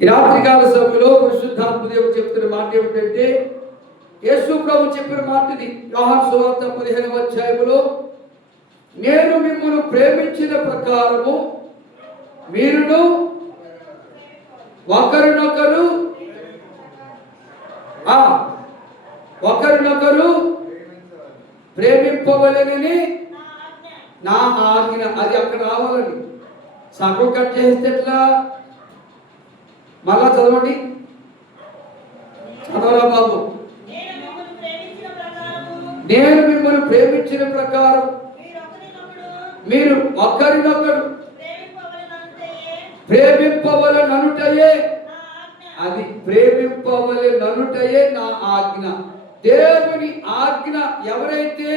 ఈ రాత్రికాల సమయంలో పరిశుద్ధాత్మ దేవుడు చెప్తున్న మాట ఏమిటంటే, యేసు ప్రభు చెప్పిన మాటది యోహాను సువార్త 15వ అధ్యాయములో, నేను మిమ్మల్ని ప్రేమించిన ప్రకారము మీరును ఒకరినొకరు ప్రేమింపవలెనని నా ఆజ్ఞ. అది అక్కడ రావాలని సగం కట్ చేస్తే ఎట్లా? మళ్ళా చదవండి, చదవరా బాబు. నేను మిమ్మల్ని ప్రేమించిన ప్రకారం మీరు ఒకరినొకరు ప్రేమింపవలెననుటయే, అది ప్రేమింపవలెననుటయే నా ఆజ్ఞ. దేవుని ఆజ్ఞ ఎవరైతే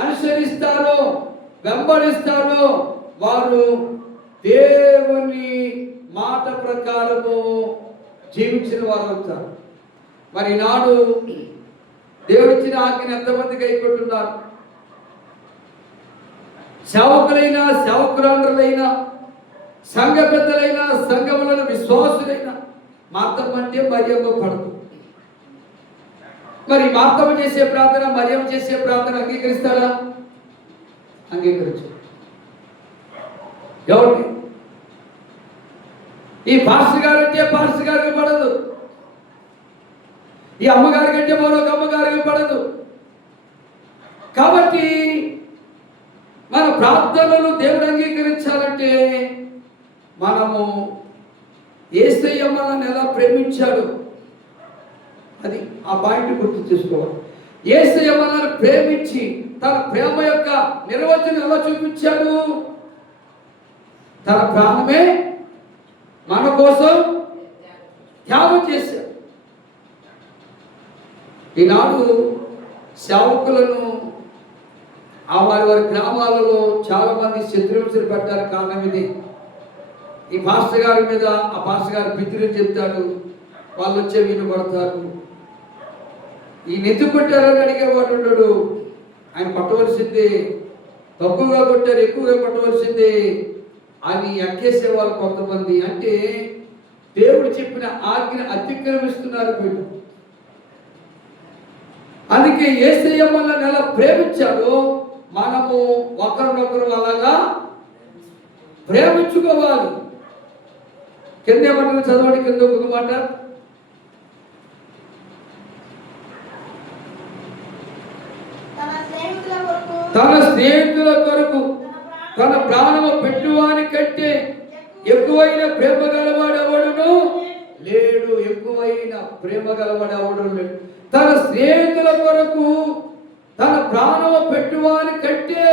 అనుసరిస్తారో వెంబడిస్తారో వారు దేవుని మాట ప్రకారము జీవించిన వారు అవుతారు. మరి నాడు దేవుడిచ్చిన ఆజ్ఞ ఎంతమంది కైకొంటున్నారు? సేవకులైనా సేవకురాండ్రులైనా సంఘ పెద్దలైనా సంఘములను విశ్వాసులైనా మార్తమ్మ అంటే మరియమ్మ పడదు. మరి మార్తమ్మ చేసే ప్రార్థన మరియమ్మ చేసే ప్రార్థన అంగీకరిస్తాడా? అంగీకరించు. ఎవరికి? ఈ పాస్టర్ గారు అంటే పాస్టర్ గారికి పడదు, ఈ అమ్మగారి కంటే మరొక అమ్మగారికి పడదు. కాబట్టి మన ప్రార్థనలు దేవుడు అంగీకరించాలంటే మనము యేసయ్య మనల్ని ఎలా ప్రేమించాడు, అది ఆ పాయింట్ గుర్తు చేసుకోవాలి. యేసయ్య మనల్ని ప్రేమించి తన ప్రేమ యొక్క నిర్వచనం ఎలా చూపించాడు? తన ప్రాణమే మన కోసం త్యాగం చేశాడు. ఈనాడు సేవకులను వారి వారి గ్రామాలలో చాలా మంది శత్రువులు పెట్టారు. కారణం ఇది. ఈ పాస్టర్ గారి మీద ఆ పాస్టర్ గారు పితృని చెప్తాడు, వాళ్ళు వచ్చే వీళ్ళు కొడతారు. ఈ నెత్తి కొట్టారని అడిగేవాడు ఉండడు. ఆయన కొట్టవలసింది, తక్కువగా కొట్టారు ఎక్కువగా కొట్టవలసింది అని ఎక్కేసేవాళ్ళు కొంతమంది. అంటే దేవుడు చెప్పిన ఆజ్ఞ అతిక్రమిస్తున్నారు వీళ్ళు. అందుకే యేసయ్య మనల్ని ఎలా ప్రేమించాడో మనము ఒకరినొకరు అలాగా ప్రేమించుకోవాలి. కింద ఏమంటారు చదవండి, కింద ఒక మాట. తన స్నేహితుల కొరకు తన ప్రాణము పెట్టువాని కంటే ఎక్కువైన ప్రేమ గలవాడు ఎవడును లేడు. ఎక్కువైన ప్రేమ గలవాడు ఎవడు లేడు. తన స్నేహితుల కొరకు తన ప్రాణము పెట్టువాని కంటే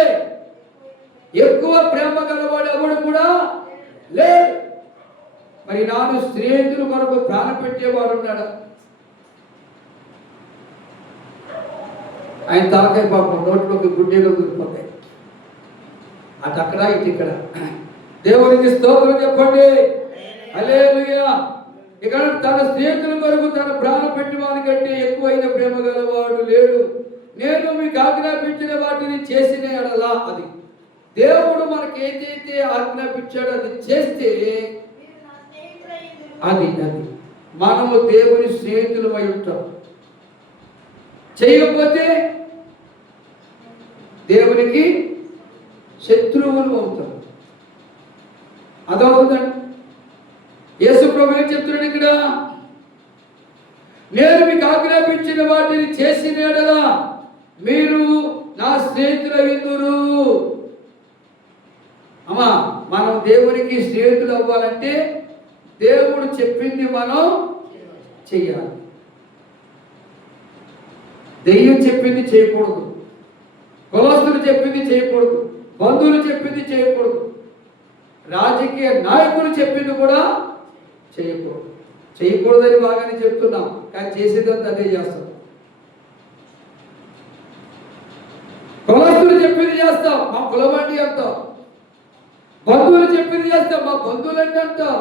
ఎక్కువ ప్రేమ గలవాడు ఎవడు కూడా లేడు. మరి నాడు స్నేహితుల కొరకు ప్రాణం పెట్టేవాడు ఉన్నాడు. ఆయన తాకాయ పాపం నోట్లోకి గుడ్డేలు దొరికిపోతాయి, అటు అక్కడ ఇటు ఇక్కడ. దేవునికి స్తోత్రం చెప్పండి, హల్లెలూయా. ఇక్కడ తన స్నేహితుల కొరకు తన ప్రాణం పెట్టివాని కంటే ఎక్కువైన ప్రేమ గలవాడు లేడు. నేను మీకు ఆజ్ఞాపించిన వాటిని చేసిన ఎడలా, అది దేవుడు మనకి ఏదైతే ఆజ్ఞాపించాడో అది చేస్తే అది మనము దేవుని స్నేహితులమై ఉంటాం. చేయకపోతే దేవునికి శత్రువులు అవుతాం. అదవుతుందండి. యేసు ప్రభు ఏం చెప్తున్నాడు ఇక్కడ? నేను మీకు ఆజ్ఞాపించిన వాటిని చేసిన యెడల మీరు నా స్నేహితులయ్యుదురు. అమ్మా, మనం దేవునికి స్నేహితులు అవ్వాలంటే దేవుడు చెప్పింది మనం చెయ్యాలి. దెయ్యం చెప్పింది చేయకూడదు, కులస్తులు చెప్పింది చేయకూడదు, బంధువులు చెప్పింది చేయకూడదు, రాజకీయ నాయకులు చెప్పింది కూడా చేయకూడదు. చేయకూడదని బాగానే చెప్తున్నాం, కానీ చేసేదంతా అదే చేస్తాం. కులస్తులు చెప్పింది చేస్తాం, మా కులమండి అంటాం. బంధువులు చెప్పింది చేస్తాం, మా బంధువులండి అంటాం.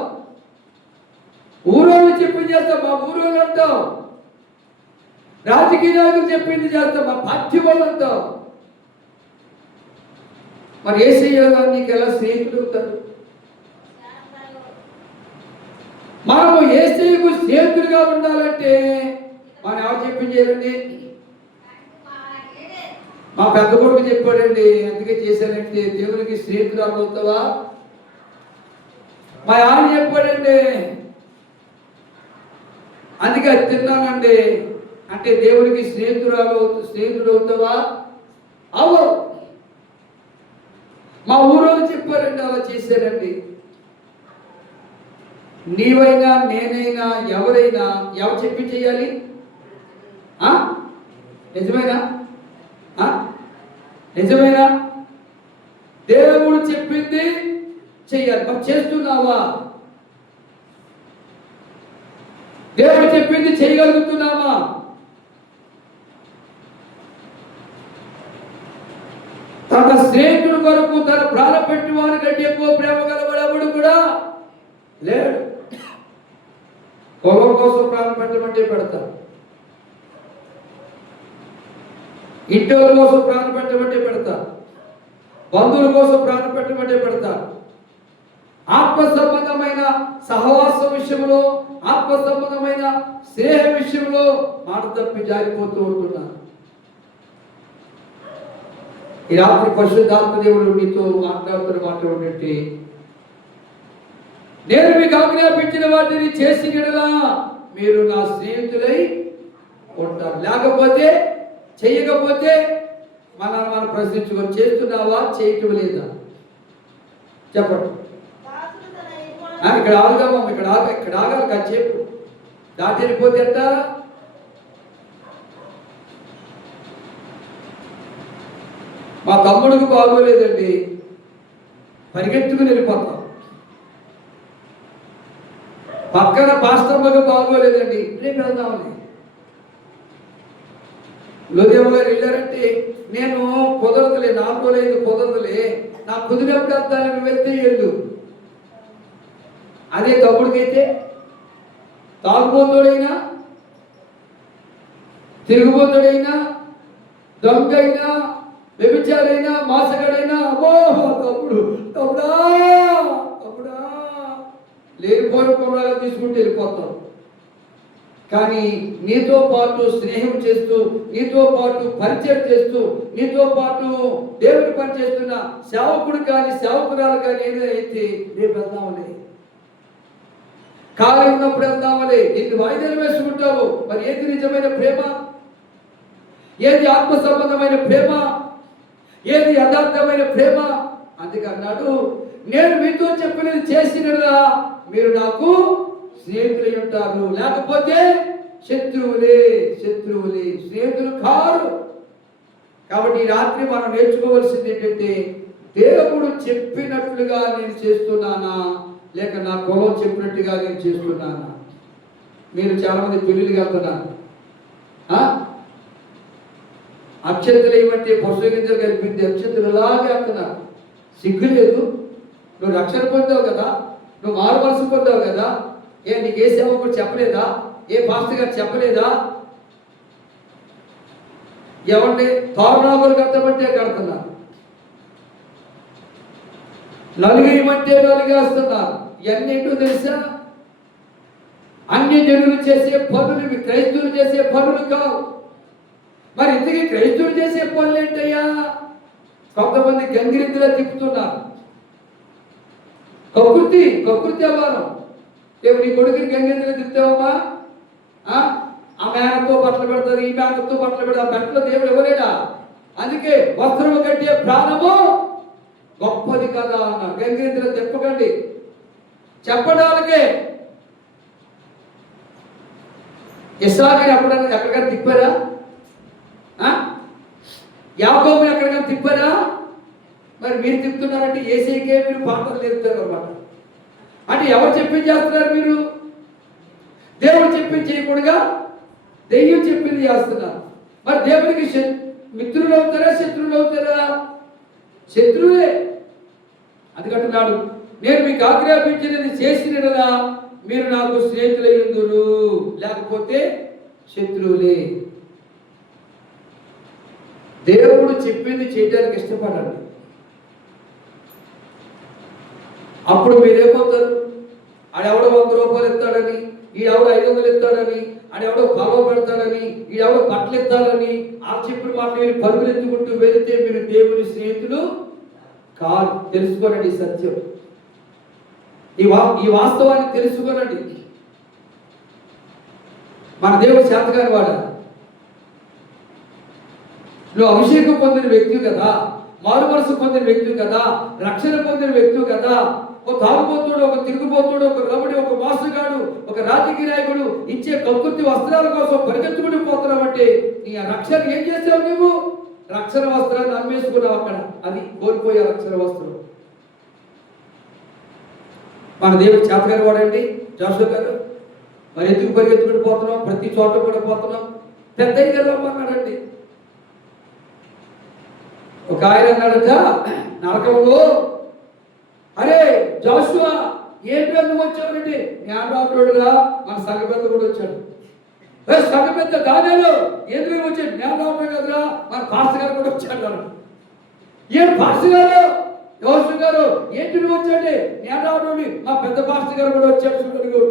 ఊరోళ్ళు చెప్పింది చేస్తాం, మా ఊరోళ్ళు అంటాం. రాజకీయ నాయకులు చెప్పింది చేస్తాం, మా పార్టీ వాళ్ళు అంటాం. మరి యేసయ్య గారు నీకు ఎలా స్నేహితుడు అవుతారు? మనము యేసయ్యకు స్నేహితులుగా ఉండాలంటే మనం ఎవరు చెప్పించేయాలండి? మా పెద్ద కొడుకు చెప్పాడండి, అందుకే చేశానంటే దేవునికి స్నేహితురాలు అవుతావా. మా ఆయన చెప్పాడండి, అందుకే అది తిన్నానండి అంటే దేవునికి స్నేహితుడు అవుతావా? అవు. మా ఊరోళ్ళు చెప్పారండి, అలా చేశారండి. నీవైనా నేనైనా ఎవరైనా ఎవరు చెప్పి చేయాలి? నిజమేనా? నిజమేనా? దేవుడు చెప్పింది చెయ్యాలి. మరి చేస్తున్నావా? దేవుడు చెప్పింది చేయగలుగుతున్నావా? తన స్నేహితుడు కొరకు తన ప్రాణ పెట్టువాని కంటే ఎక్కువ ప్రేమ గలవాడు కూడా లేడు. పొలం కోసం ప్రాణం పెట్టమంటే పెడతారు, ఇంటి కోసం ప్రాణం పెట్టమంటే పెడతారు, బంధువుల కోసం ప్రాణం పెట్టమంటే పెడతారు. ఆత్మ సంబంధమైన సహవాసం విషయంలో, ఆత్మ సంబంధమైన స్నేహ విషయంలో మాట తప్పి జారిపోతూ ఉంటున్నారు. ఈ రాత్రి పరిశుద్ధాత్మ దేవుడు మీతో మాట్లాడుతున్న మాట ఏంటంటే, నేను మీకు ఆజ్ఞాపించిన వాటిని చేసి ఎడలా మీరు నా స్నేహితులై ఉంటారు. లేకపోతే చేయకపోతే మనం ప్రశ్నించుకొని చేస్తున్నావా చేయటం లేదా చెప్పండి. ఇక్కడ ఆగుదామా? ఇక్కడ ఆగాలి కాసేపు. దాటి వెళ్ళిపోతే ఎంత? మా తమ్ముడికి బాగోలేదండి, పరిగెత్తుకుని వెళ్ళిపోతాం. పక్కన పాస్టమ్మకి బాగోలేదండి, రేపు వెళ్దామని. లోదేవ గారు వెళ్ళారంటే నేను కుదరదులే, 4 రోజులు కుదరదులే, నాకు కుదిరినప్పుడు వెళ్తానని వెళ్తే వెళ్ళు. అదే తమ్ముడికైతే తాగుబోతుడైనా, తిరుగుబోతుడైనా, దొంగైనా, వ్యభిచారైనా, మాసగాడైనా, అబ్బో తమ్ముడా లేనిపోయిన కుర్రాలు తీసుకుంటూ వెళ్ళిపోతాం. కానీ నీతో పాటు స్నేహం చేస్తూ, నీతో పాటు పరిచయం చేస్తూ, నీతో పాటు దేవుడి పని చేస్తున్న సేవకుడు కానీ సేవకురాలు కానీ ఏదైతే రేపు వెళ్దామని, ఖాళీ ఉన్నప్పుడు వెళ్దామని ఎన్ని వాయిదాలు వేసుకుంటావు. మరి ఏది నిజమైన ప్రేమ? ఏది ఆత్మ సంబంధమైన ప్రేమ? ఏది యథార్థమైన ప్రేమ? అందుకే అన్నాడు, నేను మీతో చెప్పినది చేసినలా మీరు నాకు స్నేహితులై ఉంటారు, లేకపోతే శత్రువులే. స్నేహితులు కారు. కాబట్టి ఈ రాత్రి మనం నేర్చుకోవాల్సింది ఏంటంటే, దేవుడు చెప్పినట్లుగా నేను చేస్తున్నానా, లేక నా కులం చెప్పినట్టుగా నేను చేస్తున్నానా? మీరు చాలా మంది పెళ్లికి వెళ్తున్నారు, అక్షంతలు ఏమంటే పశువు గింజలు కలిపింది అక్షంతలు అలాగే వెళ్తున్నారు. సిగ్గు లేదు? నువ్వు రక్షణ పొందావు కదా, నువ్వు మారు మనసు పొందావు కదా, నీకు ఏ సేవకుడు చెప్పలేదా? ఏ పాస్టర్ గారు చెప్పలేదా? ఏమంటే తోరణాకులు కట్టమంటే కడుతున్నారు, నలుగేయమంటే నలుగేస్తున్నారు. ఇవన్నింటో తెలుసా? అన్ని జనులు చేసే పనులు ఇవి, క్రైస్తవులు చేసే పనులు కావు. మరి ఇంతకీ క్రైస్తవులు చేసే పనులు ఏంటయ్యా? కొంతమంది గంగిరెద్దులా తిప్పుతున్నారు. కకృతి వ్యవహారం. రేపు నీ కొడుకుని గంగిరెద్దులా తిప్పుతావమ్మా, ఆ మేనతో బట్టలు పెడతారు, ఈ మేనతో బట్టలు పెడతారు. బట్టలో దేవుడు ఇవ్వలేడా? అందుకే వస్త్రము కట్టే ప్రాణము గొప్పది కదా అన్నారు. గంగిరెద్దులా తిప్పకండి, చెప్పడానికే. ఇస్సాకుని ఎక్కడికైనా తిప్పారా? యాకోబుని ఎక్కడికైనా తిప్పారా? మరి మీరు తిప్పుతున్నారంటే యేసయ్యకే మీరు పాటలు నేర్పుతారు అన్నమాట. అంటే ఎవరు చెప్పింది చేస్తున్నారు మీరు? దేవుడు చెప్పింది చేయకూడగా దెయ్యం చెప్పింది చేస్తున్నారు. మరి దేవునికి మిత్రులు అవుతారా శత్రువులు అవుతారా? శత్రువులే. అందుకంటున్నాడు, నేను మీకు ఆజ్ఞాపించినది చేసినలా మీరు నాకు స్నేహితులయ్యుందురు, లేకపోతే శత్రువులే. దేవుడు చెప్పింది చేయడానికి ఇష్టపడండి, అప్పుడు మీరేమవుతారు? ఆడెవడో 100 రూపాయలు ఇస్తాడని, ఈడెవడో 500 ఇస్తాడని, ఆడెవడో పలవ పెడతాడని, ఈడెవడో బట్టలు ఇస్తాడని ఆ చెప్పిన మాటలు మీరు పరుగులు ఎత్తుకుంటూ వెళితే మీరు దేవుని స్నేహితులు కాదు. తెలుసుకోనండి ఈ సత్యం, ఈ వాస్తవాన్ని తెలుసుకోనండి. మన దేవుడు చేతగాని వాడా? నువ్వు అభిషేకం పొందిన వ్యక్తి కదా, మారు మనసు పొందిన వ్యక్తి కదా, రక్షణ పొందిన వ్యక్తి కదా. ఒక తాగుబోతుడు, ఒక తిరుగుబోతుడు, ఒక రౌడీ, ఒక మోసగాడు, ఒక రాజకీయ నాయకుడు ఇచ్చే కక్కుర్తి వస్త్రాల కోసం పరిగెత్తుకుని పోతున్నావంటే నీ రక్షణ ఏం చేసావు? నువ్వు రక్షణ వస్త్రాన్ని అమ్మేసుకున్నావు అక్కడ. అది కోల్పోయే రక్షణ వస్త్రం. మన దేవుడు చేతగాని వాడండి జోషువ గారు. మరి ఎందుకు పరిగెత్తుకుని పోతున్నాం? ప్రతి చోట కూడా పోతున్నాం. పెద్ద అన్నాడండి. ఒక ఆయన అన్నాడట నరకంలో, అరే జోషువ ఏంటి ఎందుకు వచ్చాడంటే, జ్ఞానరాకుడుగా మన సంఘ పెద్ద కూడా వచ్చాడు. సంఘ పెద్ద దానిలో ఎందుకు వచ్చాడు? జ్ఞానరాకుడు కదరా మన పాస్టర్ గారు కూడా వచ్చాడు. ఏడు పాస్టర్ గారు, జోషువ గారు ఏంటి నువ్వు వచ్చాడే? జ్ఞానరాకుడు మా పెద్ద పాస్టర్ గారు కూడా వచ్చాడు. చూడండి,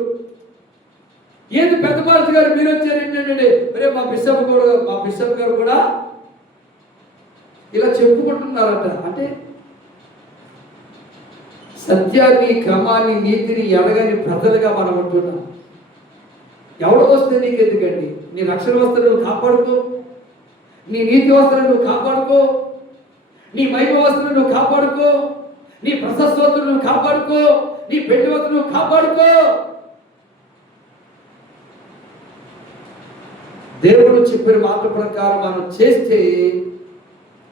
ఏంటి పెద్ద పాస్టర్ గారు మీరు వచ్చారు ఏంటంటే, అరే మా బిషప్ గారు కూడా ఇలా చెప్పుకుంటున్నారట. అంటే సత్యాన్ని, క్రమాన్ని, నీతిని ఎడగని ప్రజలుగా మనం ఉంటున్నాం. ఎవడు వస్తే నీకు ఎందుకండి? నీ రక్షణ వస్త్రం నువ్వు కాపాడుకో, నీ నీతి వస్త్రం నువ్వు కాపాడుకో, నీ మహిమ వస్త్రం నువ్వు కాపాడుకో, నీ ప్రశస్తోత్రం నువ్వు కాపాడుకో, నీ పెళ్లి వస్త్రం నువ్వు కాపాడుకో. దేవుడు చెప్పిన మాట ప్రకారం మనం చేస్తే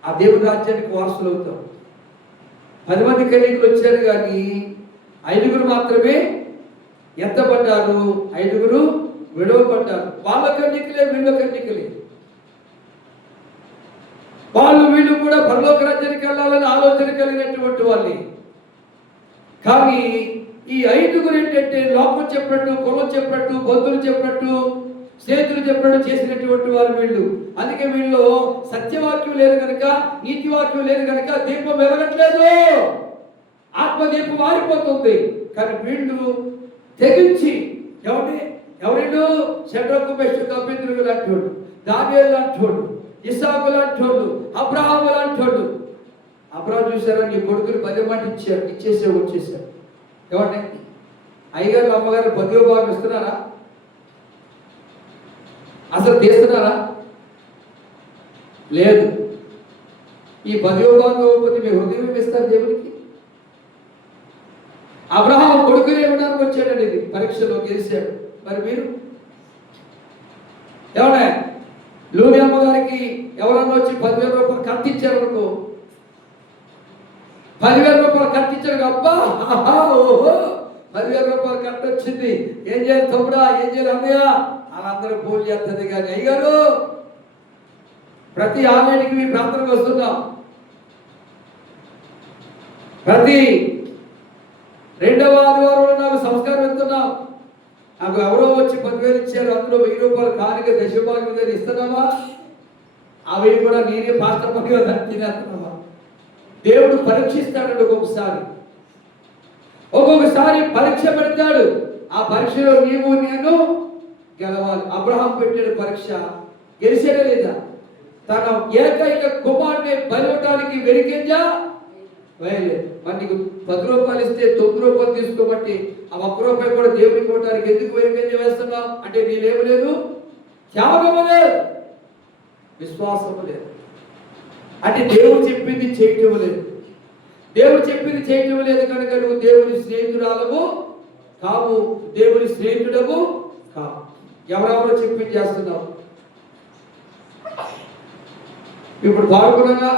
ఆ దేవుని రాజ్యానికి వారసులు అవుతాం. 10 మంది కన్యకులు వచ్చారు కానీ 5 మాత్రమే ఎత్తబడ్డారు, 5 విడవబడ్డారు. వాళ్ళ కన్యకులే, వీళ్ళ కన్యకులే. వాళ్ళు వీళ్ళు కూడా పరలోక రాజ్యానికి వెళ్ళాలని ఆలోచన కలిగినటువంటి వాళ్ళే. కానీ ఈ 5 ఏంటంటే లోకం చెప్పినట్టు, కులం చెప్పినట్టు, బంధువులు చెప్పినట్టు, స్నేహితులు చెప్పినట్టు చేసినటువంటి వారు వీళ్ళు. అందుకే వీళ్ళు సత్యవాక్యం లేదు కనుక, నీతి వాక్యం లేదు కనుక దీపం వెలగట్లేదు, ఆత్మదీపం మారిపోతుంది. కానీ వీళ్ళు తెగించి ఎవరిళ్ళు షడ్రకు, మెషకు, అబేద్నెగో లాంటి వాడు, దానియేలు లాంటి వాడు, ఇస్సాకు లాంటి వాడు, అబ్రహాము లాంటి వాడు. అబ్రహాం చూసారా, నీ కొడుకుని 10 మాట వచ్చేసారు. ఏమంటే అయ్యగారు అమ్మగారు 10వ భాగం ఇస్తున్నారా? అసలు తీస్తున్నారా? లేదు. ఈ 10వ భాగం ఇవ్వకపోతే మీ హృదయం ఇస్తారు దేవునికి? అబ్రహాం కొడుకుని ఇవ్వడానికి వచ్చాడండి, ఇది పరీక్షలో గెలిచాడు. మరి మీరు ఏమన్నా లూమి అమ్మగారికి ఎవరన్నా వచ్చి 10,000 రూపాయలు కట్టించారనుకో, 10,000 రూపాయలు కట్టించారు. అబ్బా ఓహో 10,000 రూపాయలు కట్టొచ్చింది, ఏం చేయాలి తమ్ముడా, ఏం చేయాలి అన్నయ్య, వాళ్ళందరూ పూజ చేస్తుంది. కానీ అయ్యారు ప్రతి ఆలయానికి మీ ప్రాంతానికి వస్తున్నాం, ప్రతి 2వ ఆదివారంలో నాకు సంస్కారం ఇస్తున్నాం. నాకు ఎవరో వచ్చి 10,000 ఇచ్చారు, అందులో 1,000 రూపాయలు కానుక దశభాగం మీద ఇస్తున్నావా? అవి కూడా నేనే పాస్టర్ పనిగా తినేస్తున్నావా? దేవుడు పరీక్షిస్తాడు. ఒక్కొక్కసారి పరీక్ష పెడతాడు. ఆ పరీక్షలో నీవు నేను గెలవాలి. అబ్రహాం పెట్టిన పరీక్ష గెలిచేదే లేదా? తన ఏకైక కుమారుని బలివటానికి వెలిగింజా వేయలేదు. మరి నీకు 10 రూపాయలు ఇస్తే 9 రూపాయలు తీసుకోబట్టి ఆ 1 రూపాయి కూడా దేవునికి ఇవ్వడానికి ఎందుకు వెలిగింజ వేస్తున్నావు? అంటే నీలేము లేదు, త్యాగము లేదు, విశ్వాసము లేదు. అంటే దేవుడు చెప్పింది చేయటం లేదు. దేవుడు చెప్పింది చేయటం లేదు కనుక నువ్వు దేవుని స్నేహితురాలవు కావు, దేవుని స్నేహితుడవు కావు. ఎవరెవరో చెప్పింది చేస్తున్నావు. ఇప్పుడు పాల్గొనగా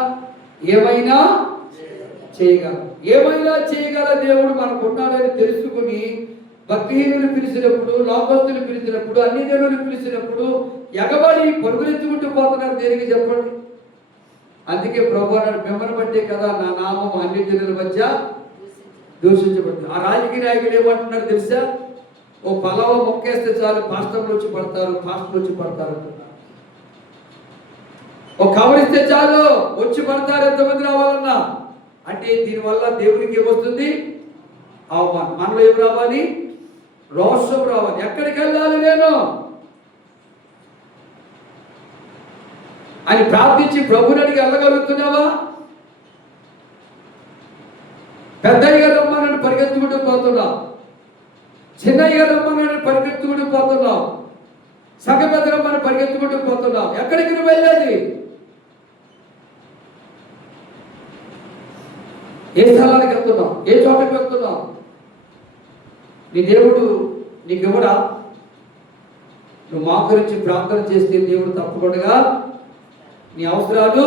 ఏమైనా చేయగల దేవుడు మనకున్నాడని తెలుసుకుని భక్తిహీనులు పిలిచినప్పుడు, లోకస్తులు పిలిచినప్పుడు, అన్ని దేవుళ్ళు పిలిచినప్పుడు ఎగబడి పరుగులెత్తుకుంటూ పోతున్నారు. దేనికి చెప్పండి? అందుకే ప్రభు అన్నాడు, మిమ్మల్ని బట్టే కదా నా నామం అన్ని జనుల మధ్య దూషించబడుతుంది. ఆ రాజకీయ నాయకులు ఏమంటున్నారు తెలుసా? ఓ పలవ మొక్కేస్తే చాలు పాస్టర్లు వచ్చి పడతారు, పాస్టర్లు వచ్చి పడతారు. ఓ కవరిస్తే చాలు వచ్చి పడతారు, ఎంతమంది రావాలన్నా. అంటే దీనివల్ల దేవునికి ఏమొస్తుంది? అవమానం. మనలో ఏం రావాలి? రోషం రావాలి. ఎక్కడికి వెళ్ళాలి నేను అని ప్రార్థించి ప్రభుని అడిగి వెళ్ళగలుగుతున్నావా? పెద్దయ్య రమ్మని పరిగెత్తుకుంటూ పోతున్నావు, చిన్నయ్య రమ్మని పరిగెత్తుకుంటూ పోతున్నావు, సగ పెద్ద రమ్మని పరిగెత్తుకుంటూ పోతున్నావు. ఎక్కడికి నువ్వు వెళ్ళేది? ఏ స్థలానికి వెళ్తున్నావు? ఏ చోటకి వెళ్తున్నావు? నీ దేవుడు నీకు ఇవ్వడా? నువ్వు మోకరించి ప్రార్థన చేస్తే దేవుడు తప్పకుండా నీ అవసరాలు